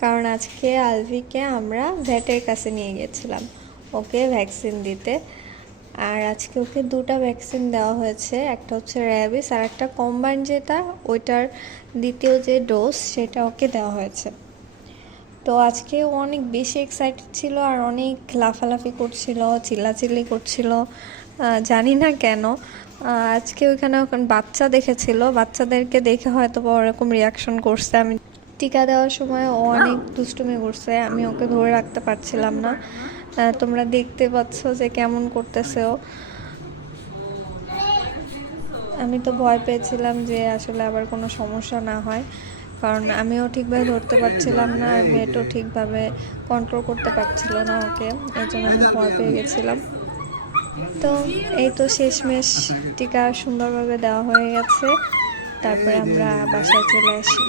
কারণ আজকে আলভিকে আমরা ভেটের কাছে নিয়ে গেছিলাম ওকে ভ্যাকসিন দিতে। আর আজকে ওকে দুটো ভ্যাকসিন দেওয়া হয়েছে, একটা হচ্ছে র্যাবিস আর একটা কম্বাইন্ড যেটা ওইটার দ্বিতীয় যে ডোজ সেটা ওকে দেওয়া হয়েছে। তো আজকে ও অনেক বেশি এক্সাইটেড ছিল আর অনেক লাফালাফি করছিল, চিল্লাচিল্লি করছিল, জানি না কেন। আজকে ওইখানে বাচ্চা দেখেছিল, বাচ্চাদেরকে দেখে হয়তো বা ওরকম রিয়াকশন করছে। আমি টিকা দেওয়ার সময় ও অনেক দুষ্টুমি করছে, আমি ওকে ধরে রাখতে পারছিলাম না। তোমরা দেখতে পাচ্ছ যে কেমন করতেছে ও। আমি তো ভয় পেয়েছিলাম যে আসলে আবার কোনো সমস্যা না হয়, কারণ আমিও ঠিকভাবে ধরতে পারছিলাম না আর ভেটও ঠিকভাবে কন্ট্রোল করতে পারছিল না ওকে, এই জন্য আমি ভয় পেয়ে গেছিলাম। তো এই তো শেষমেশ টিকা সুন্দরভাবে দেওয়া হয়ে গেছে, তারপরে আমরা বাসায় চলে আসি।